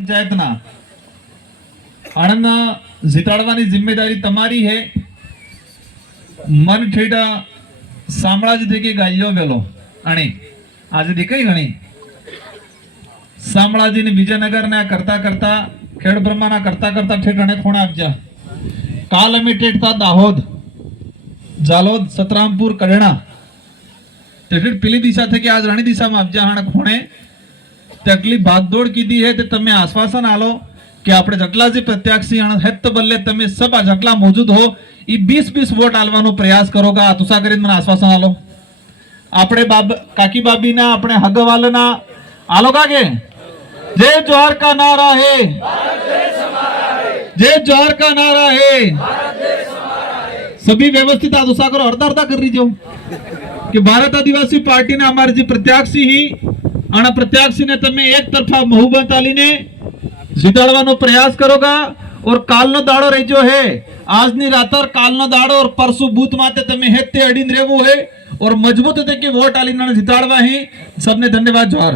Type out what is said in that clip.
पंचायतना आनंद जिताड़वानी जिम्मेदारी तमारी है। मन ठेडा साम्राज्य देखी गायो वेलो आणि आज दिखाई गणी साम्राज्य ने विजयनगर ने करता करता खेड़ ब्रह्मा ना करता करता ठेठाणे खोणा आपजा काल अमी ठेठता दाहोद जालोद सतरामपुर कडेणा ते पीली दिशा थे कि आज राणी दिशा में आपजा हाण खोणे तेटली भागदौड़ कीधी है ते तमे आश्वासन आलो कि आपणे जटला जे प्रत्याशी हेत बल्ले तमे सब आ जटला मौजूद हो ई 20-20 वोट आलवानो प्रयास करोगा तुसा करीने मने आश्वासन आलो। आपणे काकी बाबीना आपणे हगवालना आलो का के जय जोहर का नारा है, जय जोहर का नारा है। सभी व्यवस्थित आ तुसा करो अर्धा अर्धा कर रहीजो कि भारत आदिवासी पार्टी ने हमारे जी प्रत्याशी ही आना प्रत्याशी ने तमे एक तरफा बहुमत आलीने जिताड़वानो प्रयास करोगा और कालनो दाड़ो रहीजो है આજની રાતર કાલનો દાડો और परसु बूथ माते तमे हेते अडीन રહેવું है और मजबूत थे कि वोट आलीने जिताड़वा ही। सबने धन्यवाद जोहार।